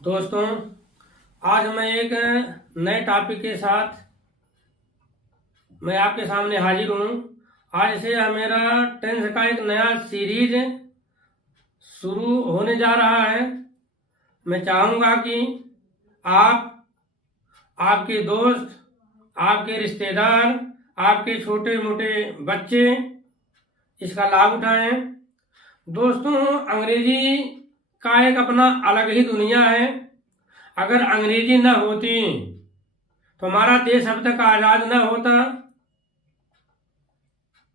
दोस्तों, आज मैं एक नए टॉपिक के साथ मैं आपके सामने हाजिर हूँ। आज से मेरा टेंथ का एक नया सीरीज शुरू होने जा रहा है। मैं चाहूँगा कि आप, आपके दोस्त, आपके रिश्तेदार, आपके छोटे मोटे बच्चे इसका लाभ उठाएं। दोस्तों, अंग्रेजी का एक अपना अलग ही दुनिया है। अगर अंग्रेजी न होती तो हमारा देश अब तक आज़ाद न होता।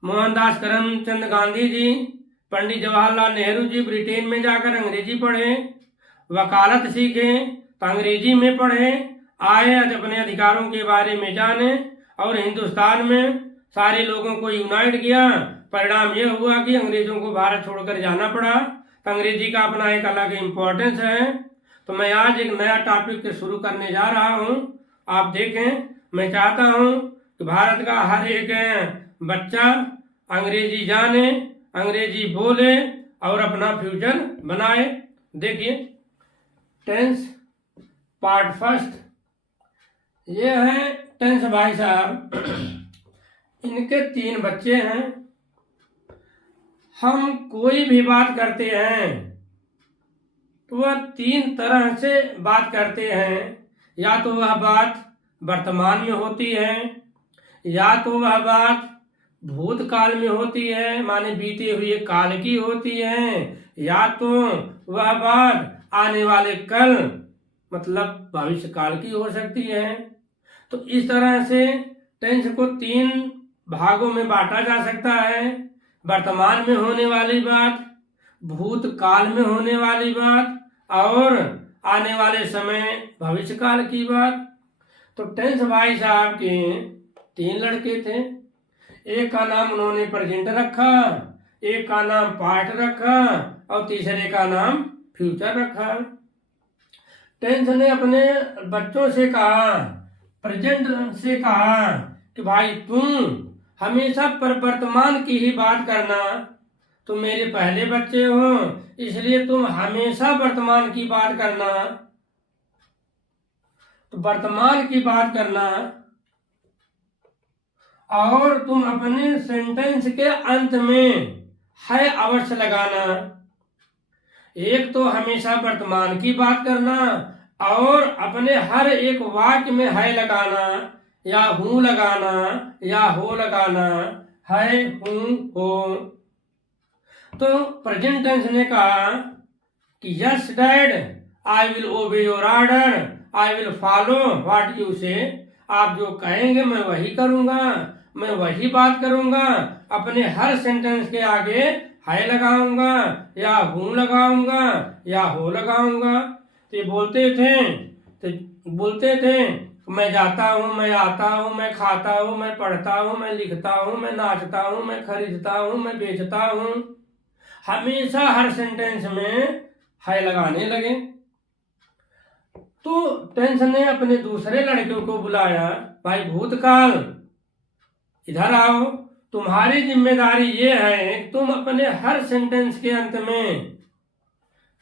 मोहनदास करमचंद गांधी जी, पंडित जवाहरलाल नेहरू जी ब्रिटेन में जाकर अंग्रेजी पढ़े, वकालत सीखे तो अंग्रेजी में पढ़े, आए आज अपने अधिकारों के बारे में जाने और हिंदुस्तान में सारे लोगों को यूनाइट किया। परिणाम यह हुआ कि अंग्रेजों को भारत छोड़कर जाना पड़ा। तो अंग्रेजी का अपना एक अलग इम्पोर्टेंस है। तो मैं आज एक नया टॉपिक शुरू करने जा रहा हूँ। आप देखें, मैं चाहता हूँ कि भारत का हर एक बच्चा अंग्रेजी जाने, अंग्रेजी बोले और अपना फ्यूचर बनाए। देखिए, टेंस पार्ट फर्स्ट, ये है टेंस भाई साहब। इनके 3 बच्चे हैं। हम कोई भी बात करते हैं तो वह 3 तरह से बात करते हैं। या तो वह बात वर्तमान में होती है, या तो वह बात भूतकाल में होती है, माने बीते हुए काल की होती है, या तो वह बात आने वाले कल मतलब भविष्य काल की हो सकती है। तो इस तरह से टेंस को 3 भागों में बांटा जा सकता है। वर्तमान में होने वाली बात, भूतकाल में होने वाली बात और आने वाले समय भविष्य काल की बात। तो टेंस भाई साहब के 3 लड़के थे। एक का नाम उन्होंने प्रेजेंट रखा, एक का नाम पास्ट रखा और तीसरे का नाम फ्यूचर रखा। टेंस ने अपने बच्चों से कहा, प्रेजेंट से कहा कि भाई तुम हमेशा पर वर्तमान की ही बात करना। तुम मेरे पहले बच्चे हो, इसलिए तुम हमेशा वर्तमान की बात करना। तो वर्तमान की बात करना और तुम अपने सेंटेंस के अंत में है अवश्य लगाना। एक तो हमेशा वर्तमान की बात करना और अपने हर एक वाक्य में है लगाना, या हूं लगाना, या हो लगाना, है, हूं, हो। तो प्रेजेंट टेंस ने कहा कि यस डैड, आई विल ओबे your order, I will follow what you से। आप जो कहेंगे मैं वही करूंगा, मैं वही बात करूंगा। अपने हर सेंटेंस के आगे है लगाऊंगा, या हूं लगाऊंगा, या हो लगाऊंगा। तो ये बोलते थे मैं जाता हूँ, मैं आता हूँ, मैं खाता हूँ, मैं पढ़ता हूँ, मैं लिखता हूँ, मैं नाचता हूँ, मैं खरीदता हूँ, मैं बेचता हूँ। हमेशा हर सेंटेंस में है लगाने लगे। तो टेंस ने अपने दूसरे लड़कों को बुलाया, भाई भूतकाल इधर आओ, तुम्हारी जिम्मेदारी ये है तुम अपने हर सेंटेंस के अंत में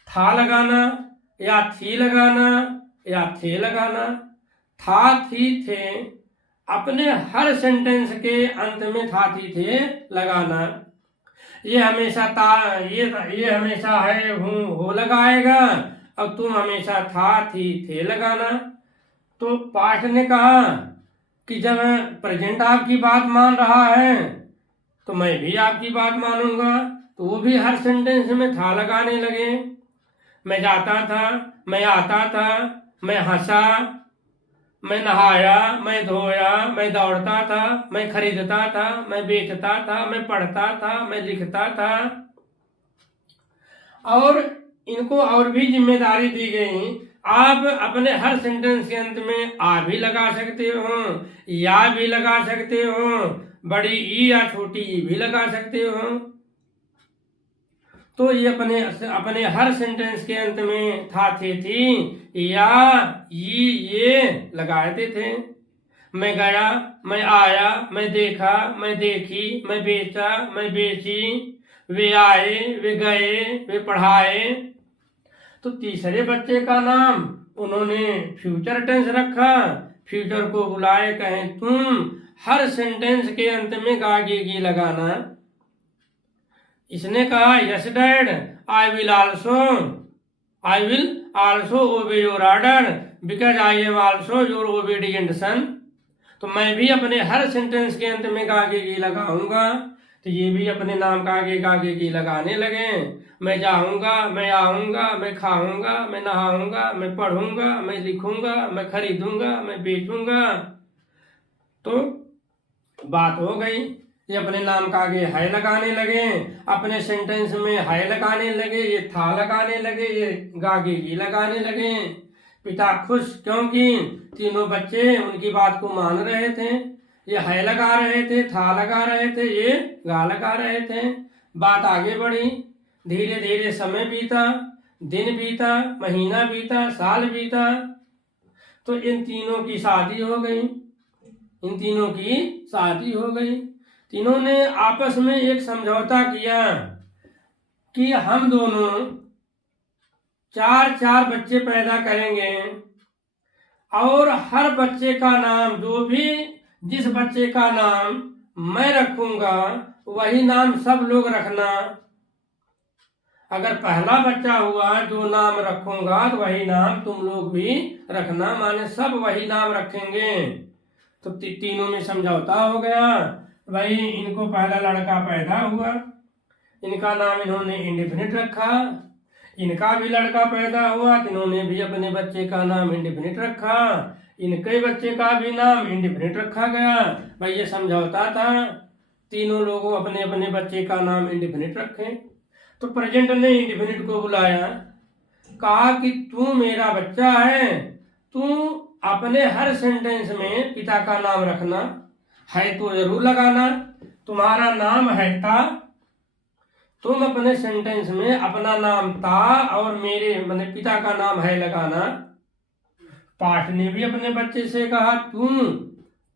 था लगाना, या थी लगाना, या थे लगाना। था, थी, थे, अपने हर सेंटेंस के अंत में था, थी, थे लगाना। ये हमेशा ये हमेशा है, हूं, हो लगाएगा और तुम हमेशा था, थी, थे लगाना। तो पाठ ने कहा कि जब प्रेजेंट आपकी बात मान रहा है तो मैं भी आपकी बात मानूंगा। तो वो भी हर सेंटेंस में था लगाने लगे। मैं जाता था, मैं आता था, मैं हंसा, मैं नहाया, मैं धोया, मैं दौड़ता था, मैं खरीदता था, मैं बेचता था, मैं पढ़ता था, मैं लिखता था। और इनको और भी जिम्मेदारी दी गई। आप अपने हर सेंटेंस के अंत में आ भी लगा सकते हो, या भी लगा सकते हो, बड़ी ई या छोटी ई भी लगा सकते हो। तो ये अपने हर सेंटेंस के अंत में था, थे, थी, या, ये लगाते थे। मैं गया, मैं आया, मैं देखा, मैं देखी, मैं बेचा, मैं बेची, वे आए, वे गए, वे पढ़ाए। तो तीसरे बच्चे का नाम उन्होंने फ्यूचर टेंस रखा। फ्यूचर को बुलाए कहें तुम, हर सेंटेंस के अंत में गागेगी लगाना। इसने कहा yes dad, I will also obey your order because I am also your obedient son. तो मैं भी अपने हर सेंटेंस के अंत में गागेगी लगाऊंगा। तो ये भी अपने नाम का आगे गागेगी लगाने लगे। मैं जाऊंगा, मैं आऊंगा, मैं खाऊंगा, मैं नहाऊंगा, मैं पढ़ूंगा, मैं लिखूंगा, मैं खरीदूंगा, मैं बेचूंगा। तो बात हो गई। ये अपने नाम का आगे है लगाने लगे, अपने सेंटेंस में है लगाने लगे, ये था लगाने लगे, ये गागेगी लगाने लगे। पिता खुश क्योंकि तीनों बच्चे उनकी बात को मान रहे थे। ये है लगा रहे थे, था लगा रहे थे, ये गा लगा रहे थे। बात आगे बढ़ी, धीरे धीरे समय बीता, दिन बीता, महीना बीता, साल बीता। तो इन तीनों की शादी हो गई, इन तीनों की शादी हो गई। तीनों ने आपस में एक समझौता किया कि हम दोनों 4 बच्चे पैदा करेंगे और हर बच्चे का नाम जिस बच्चे का नाम मैं रखूंगा वही नाम सब लोग रखना। अगर पहला बच्चा हुआ जो नाम रखूंगा तो वही नाम तुम लोग भी रखना, माने सब वही नाम रखेंगे। तो तीनों में समझौता हो गया। भाई इनको पहला लड़का पैदा हुआ, इनका नाम इन्होंने इंडिफिनिट रखा। इनका भी लड़का पैदा हुआ तो इन्होंने भी अपने बच्चे का नाम इंडिफिनिट रखा। इनके बच्चे का भी नाम इंडिफिनिट रखा गया। भाई ये समझौता था, तीनों लोगों अपने अपने बच्चे का नाम इंडिफिनिट रखें। तो प्रेजेंट ने इंडिफिनिट को बुलाया, कहा कि तू मेरा बच्चा है, तू अपने हर सेंटेंस में पिता का नाम रखना, है तो जरूर लगाना। तुम्हारा नाम है ता, तुम अपने सेंटेंस में अपना नाम ता और मेरे मैंने पिता का नाम है लगाना। पाठ ने भी अपने बच्चे से कहा तुम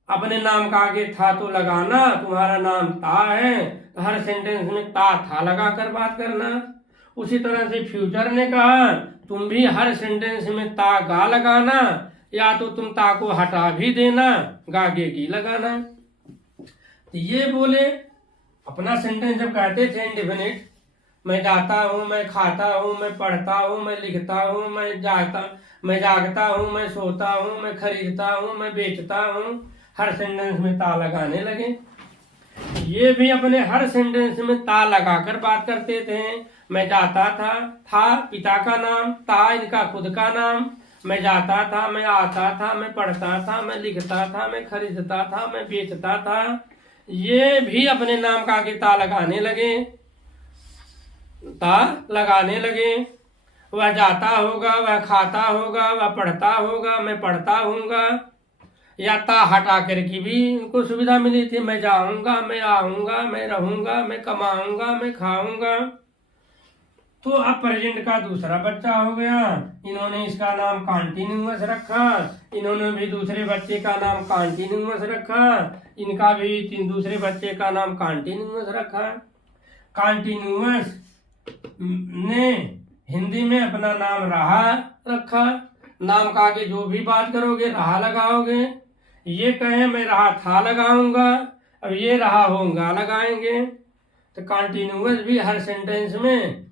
अपने नाम का आगे था तो लगाना, तुम्हारा नाम ता है तो हर सेंटेंस में ता था लगा कर बात करना। उसी तरह से फ्यूचर ने कहा तुम भी हर सेंटेंस में ता गा लगाना, या तो तुम ता को हटा भी देना, गागेगी लगाना। तो ये बोले अपना सेंटेंस जब कहते थे इंडिफिनिट, मैं जाता हूँ, मैं खाता हूँ, मैं पढ़ता हूँ, मैं लिखता हूँ, मैं जागता हूँ, मैं सोता हूँ, मैं खरीदता हूँ, मैं बेचता हूँ, हर सेंटेंस में ता लगाने लगे। ये भी अपने हर सेंटेंस में ता लगाकर बात करते थे। मैं जाता था पिता का नाम, ता इनका खुद का नाम। मैं जाता था, मैं आता था, मैं पढ़ता था, मैं लिखता था, मैं खरीदता था, मैं बेचता था। ये भी अपने नाम का आगे ता लगाने लगे, ता लगाने लगे। वह जाता होगा, वह खाता होगा, वह पढ़ता होगा, मैं पढ़ता हूँगा। या ता हटा करके भी इनको सुविधा मिली थी, मैं जाऊंगा, मैं आऊंगा, मैं रहूंगा, मैं कमाऊंगा, मैं खाऊंगा। तो अब प्रेजेंट का दूसरा बच्चा हो गया, इन्होंने इसका नाम कॉन्टिन्यूअस रखा। इन्होंने भी दूसरे बच्चे का नाम कॉन्टिन्यूअस रखा। इनका भी दूसरे बच्चे का नाम कॉन्टिन्यूअस रखा। कॉन्टिन्यूअस ने हिंदी में अपना नाम रहा रखा। नाम का आगे जो भी बात करोगे रहा लगाओगे। ये कहे मैं रहा था लगाऊंगा, अब ये रहा होगा लगाएंगे। तो कॉन्टिन्यूअस भी हर सेंटेंस में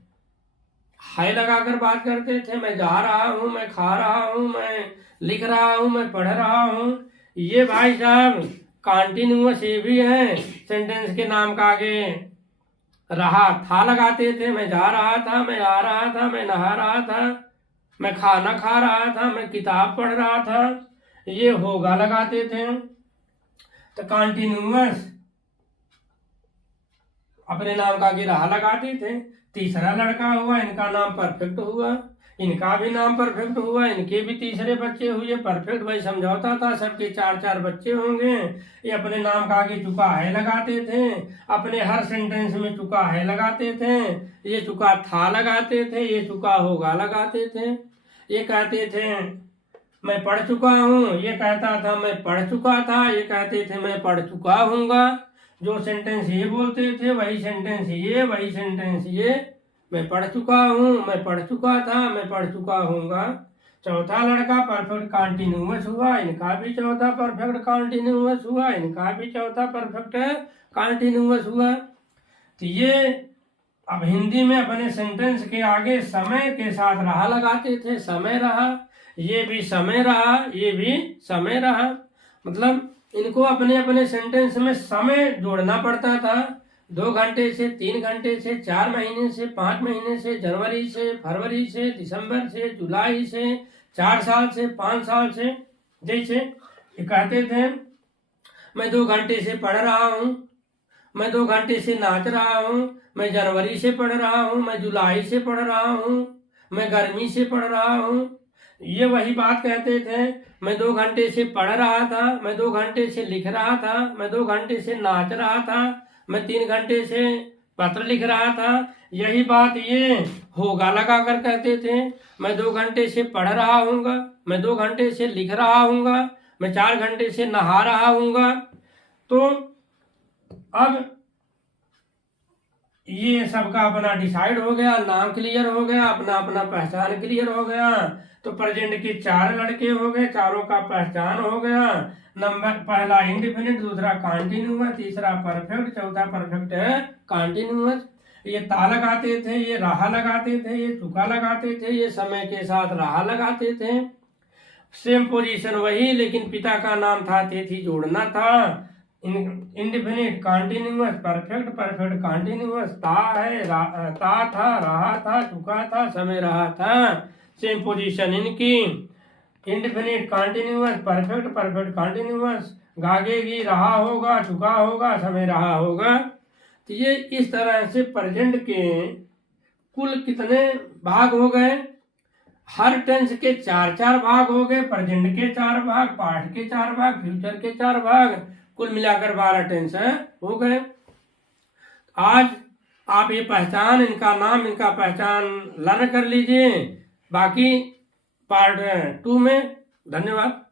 है लगाकर बात करते थे। मैं जा रहा हूँ, मैं खा रहा हूँ, मैं लिख रहा हूँ, मैं पढ़ रहा हूँ। ये भाई साहब कॉन्टिन्यूअस ये भी है, सेंटेंस के नाम का आगे रहा था लगाते थे। मैं जा रहा था, मैं आ रहा था, मैं नहा रहा था, मैं खाना खा रहा था, मैं किताब पढ़ रहा था, ये होगा लगाते थे। तो कॉन्टिन्यूअस अपने नाम का आगे रहा लगाते थे। तीसरा लड़का हुआ, इनका नाम परफेक्ट हुआ, इनका भी नाम परफेक्ट हुआ, इनके भी तीसरे बच्चे हुए परफेक्ट। भाई समझौता था सबके 4 बच्चे होंगे। ये अपने नाम का आगे चुका है लगाते थे, अपने हर सेंटेंस में चुका है लगाते थे। ये चुका था लगाते थे, ये चुका होगा लगाते थे। ये कहते थे मैं पढ़ चुका हूँ, ये कहता था मैं पढ़ चुका था, ये कहते थे मैं पढ़ चुका हूँगा। जो सेंटेंस ये बोलते थे वही सेंटेंस ये, वही सेंटेंस ये मैं पढ़ चुका हूँ, मैं पढ़ चुका था, मैं पढ़ चुका हूँगा। चौथा लड़का परफेक्ट कॉन्टिन्यूअस हुआ, इनका भी चौथा परफेक्ट कॉन्टिन्यूअस हुआ, इनका भी चौथा परफेक्ट कॉन्टिन्यूअस हुआ। तो ये अब हिंदी में अपने सेंटेंस के आगे समय के साथ रहा लगाते थे। समय रहा, ये भी समय रहा, ये भी समय रहा। मतलब इनको अपने अपने सेंटेंस में समय जोड़ना पड़ता था। 2 घंटे से, 3 घंटे से, 4 महीने से, 5 महीने से, जनवरी से, फरवरी से, दिसंबर से, जुलाई से, 4 साल से, 5 साल से। जैसे ये कहते थे मैं 2 घंटे से पढ़ रहा हूँ, मैं 2 घंटे से नाच रहा हूँ, मैं जनवरी से पढ़ रहा हूँ, मैं जुलाई से पढ़ रहा हूँ, मैं गर्मी से पढ़ रहा हूँ। ये वही बात कहते थे। मैं 2 घंटे से पढ़ रहा था, मैं 2 घंटे से लिख रहा था, मैं 2 घंटे से नाच रहा था, मैं 3 घंटे से पत्र लिख रहा था। यही बात ये होगा लगा कर कहते थे। मैं 2 घंटे से पढ़ रहा हूँगा, मैं 2 घंटे से लिख रहा हूँगा, मैं 4 घंटे से नहा रहा हूँगा। तो अब ये सबका अपना डिसाइड हो गया, नाम क्लियर हो गया, अपना अपना पहचान क्लियर हो गया। तो प्रेजेंट के 4 लड़के हो गए, चारों का पहचान हो गया। नंबर पहला इंडिफिनिट, दूसरा कॉन्टिन्यूअस, तीसरा परफेक्ट, चौथा परफेक्ट कॉन्टिन्यूअस। ये ता लगाते थे, ये रहा लगाते थे, ये चुका लगाते थे, ये समय के साथ रहा लगाते थे। सेम पोजीशन वही, लेकिन पिता का नाम था, तिथि जोड़ना था। Indefinite, continuous, perfect, perfect continuous, ता है, ता था, रहा था, चुका था, समय रहा था। सेम पोजीशन इनकी। Indefinite, continuous, perfect, perfect continuous, गागेगी, रहा होगा, चुका होगा, समय रहा होगा। तो ये इस तरह से प्रेजेंट के कुल कितने भाग हो गए? हर टेंस के 4-4 भाग हो गए। प्रेजेंट के 4 भाग, पास्ट के 4 भाग, फ्यूचर के 4 भाग, कुल मिलाकर 12 टेंस हो गए। आज आप ये पहचान, इनका नाम, इनका पहचान लर्न कर लीजिए। बाकी पार्ट 2 में। धन्यवाद।